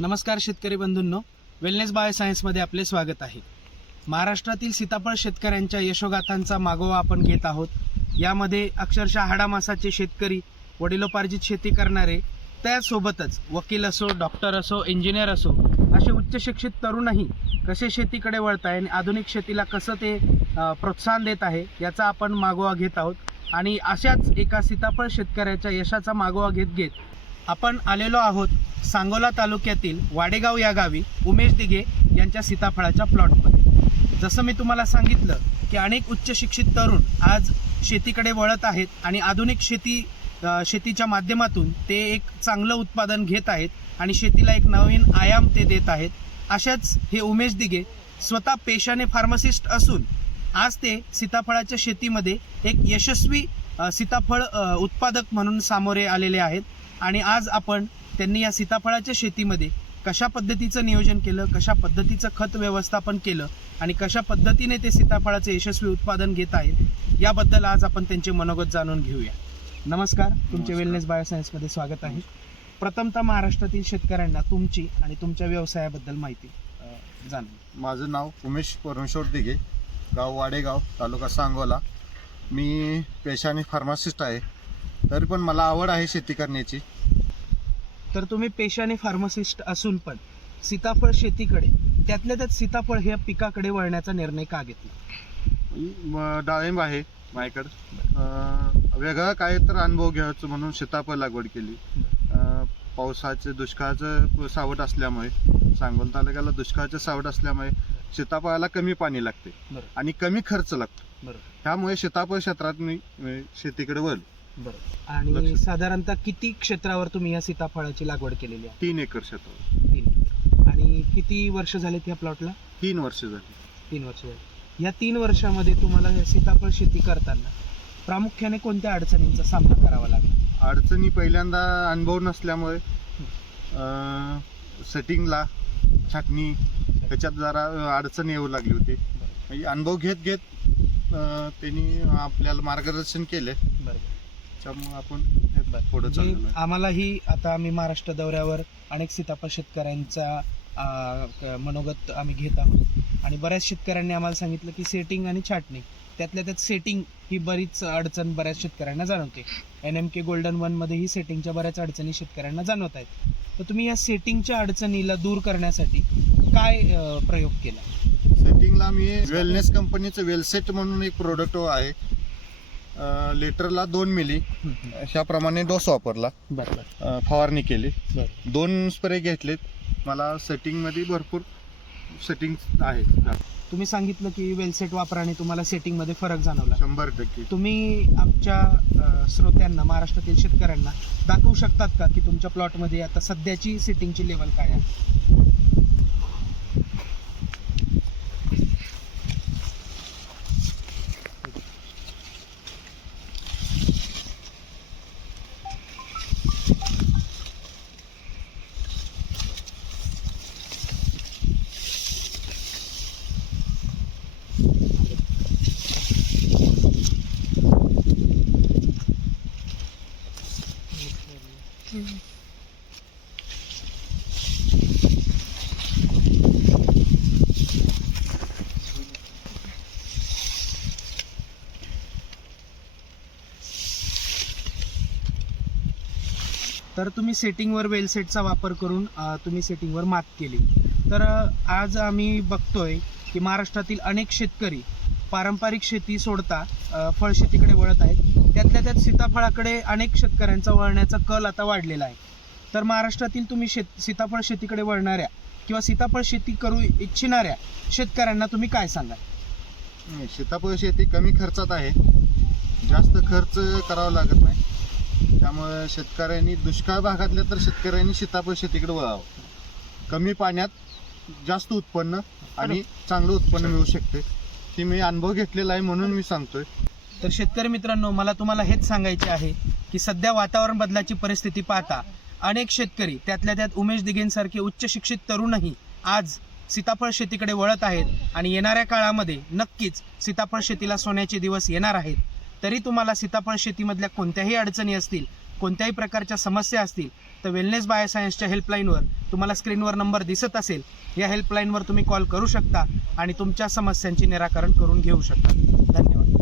नमस्कार शेतकरी बंधूंनो. वेलनेस बायोसायन्समध्ये आपले स्वागत आहे. महाराष्ट्रातील सीताफळ शेतकऱ्यांच्या यशोगाथांचा मागोवा आपण घेत आहोत. यामध्ये अक्षरशः हाडामासाचे शेतकरी वडिलोपार्जित शेती करणारे त्यासोबतच वकील असो डॉक्टर असो इंजिनियर असो असे उच्च शिक्षित तरुणही कसे शेतीकडे वळत आहे आणि आधुनिक शेतीला कसं ते प्रोत्साहन देत आहे याचा आपण मागोवा घेत आहोत. आणि अशाच एका सीताफळ शेतकऱ्याच्या यशाचा मागोवा घेत घेत आपण आलेलो आहोत सांगोला तालुक्यातील वाडेगाव या गावी उमेश दिघे यांच्या सीताफळाच्या प्लॉटमध्ये. जसं मी तुम्हाला सांगितलं की अनेक उच्च शिक्षित तरुण आज शेतीकडे वळत आहेत आणि आधुनिक शेती शेतीच्या माध्यमातून ते एक चांगलं उत्पादन घेत आहेत आणि शेतीला एक नवीन आयाम ते देत आहेत. अशाच हे उमेश दिघे स्वतः पेशाने फार्मासिस्ट असून आज ते सीताफळाच्या शेतीमध्ये एक यशस्वी सीताफळ उत्पादक म्हणून सामोरे आलेले आहेत. आणि आज आपण त्यांनी या सीताफळाच्या शेतीमध्ये कशा पद्धतीचं नियोजन केलं कशा पद्धतीचं खत व्यवस्थापन केलं आणि कशा पद्धतीने ते सीताफळाचं यशस्वी उत्पादन घेत आहेत याबद्दल आज आपण त्यांचे मनोगत जाणून घेऊया. नमस्कार तुमचे. वेलनेस बायोसायन्समध्ये स्वागत आहे. प्रथमतः महाराष्ट्रातील शेतकऱ्यांना तुमची आणि तुमच्या व्यवसायाबद्दल माहिती जाणून माझं नाव उमेश परमेश्वर दिघे गाव वाडेगाव तालुका सांगोला. मी पेशाने फार्मासिस्ट आहे. तरी पण मला आवड आहे शेती करण्याची. तर तुम्ही पेशाने फार्मासिस्ट असून पण सीताफळ शेतीकडे त्यातल्या त्यात सीताफळ ह्या पिकाकडे वळण्याचा निर्णय का घेतला? म- डाळिंब आहे माझ्याकडं. वेगळा काय तर अनुभव घ्यायचं म्हणून सीताफळ लागवड केली. पावसाचे दुष्काळाचं सावट असल्यामुळे सांगोल तालुक्याला दुष्काळाचं सावट असल्यामुळे सीताफळाला कमी पाणी लागते. आणि कमी खर्च लागतो. त्यामुळे सीताफळ क्षेत्रात मी शेतीकडे वळ बरोबर आणि. साधारणतः किती क्षेत्रावर तुम्ही या सीताफळाची लागवड केलेली आहे? तीन एकर क्षेत्रावर. तीन आणि किती वर्ष झालेत या प्लॉटला तीन वर्ष झाली. तीन वर्ष झाली. या तीन वर्षामध्ये तुम्हाला हे सीताफळ शेती करताना प्रामुख्याने कोणत्या अडचणींचा सामना करावा लागला? अडचणी पहिल्यांदा अनुभव नसल्यामुळे सेटिंगला छाटणी त्याच्यात जरा अडचण येऊ लागली होती. म्हणजे अनुभव घेत घेत अं, त्यांनी आपल्याला मार्गदर्शन केले. बरोबर त्यामुळे आपण हे पुढं. आम्हालाही आता आम्ही महाराष्ट्र दौऱ्यावर अनेक सीताफळ शेतकऱ्यांचा मनोगत आम्ही घेत आहोत. आणि बऱ्याच शेतकऱ्यांनी आम्हाला सांगितलं की सेटिंग आणि छाटणी त्यातल्या त्यात सेटिंग ही बरीच अडचण बऱ्याच शेतकऱ्यांना जाणवते. एन एम के गोल्डन वनमध्ये ही सेटिंगच्या बऱ्याच अडचणी शेतकऱ्यांना जाणवत आहेत. तर तुम्ही या सेटिंगच्या अडचणीला दूर करण्यासाठी काय प्रयोग केला? सेटिंगला मी वेलनेस कंपनीचं वेलसेट म्हणून एक प्रोडक्ट आहे. लिटरला दोन मिली. ह्याप्रमाणे डोस वापरला. अं, फवारणी केली. बरोबर दोन स्प्रे घेतलेत. मला सेटिंगमध्ये भरपूर सेटिंग आहे तुम्ही सांगितलं की वेलसेट वापराने तुम्हाला सेटिंगमध्ये फरक जाणवला. शंभर टक्के. तुम्ही आमच्या अ, श्रोत्यांना महाराष्ट्रातील शेतकऱ्यांना दाखवू शकतात का की तुमच्या प्लॉटमध्ये आता सध्याची सेटिंगची लेवल काय आहे? तर तुम्ही सेटिंगवर वेलसेटचा वापर करून तुम्ही सेटिंगवर मात केली. तर आज आम्ही बघतोय की महाराष्ट्रातील अनेक शेतकरी पारंपरिक शेती सोडता फळशेतीकडे वळत आहेत. त्यातल्या त्यात सीताफळाकडे अनेक शेतकऱ्यांचा वळण्याचा कल आता वाढलेला आहे. तर महाराष्ट्रातील तुम्ही शेत सीताफळ शेतीकडे वळणाऱ्या किंवा सीताफळ शेती करू इच्छिणाऱ्या शेतकऱ्यांना तुम्ही काय सांगाल? सीताफळ शेती कमी खर्चात आहे. जास्त खर्च करावा लागत नाही. त्यामुळे शेतकऱ्यांनी दुष्काळ भागातल्या तर शेतकऱ्यांनी सीताफळ शेतीकडे वळावं. कमी पाण्यात जास्त उत्पन्न आणि चांगलं उत्पन्न मिळू शकते. हे मी अनुभव घेतलेला आहे म्हणून मी सांगतोय. तर शेतकरी मित्रांनो मला तुम्हाला हेच सांगायचे आहे की सध्या वातावरण बदलाची परिस्थिती पाहता अनेक शेतकरी त्यातल्या त्यात उमेश दिघेंसारखे उच्च शिक्षित तरुणही आज सीताफळ शेतीकडे वळत आहेत आणि येणाऱ्या काळामध्ये नक्कीच सीताफळ शेतीला सोन्याचे दिवस येणार आहेत. तरी तुम्हाला सीताफळ शेतीमधल्या कोणत्याही अडचणी असतील कोणत्याही प्रकारच्या समस्या असतील तर वेलनेस बायोसायन्सच्या हेल्पलाईनवर तुम्हाला स्क्रीनवर नंबर दिसत असेल या हेल्पलाईनवर तुम्ही कॉल करू शकता आणि तुमच्या समस्यांचे निराकरण करून घेऊ शकता.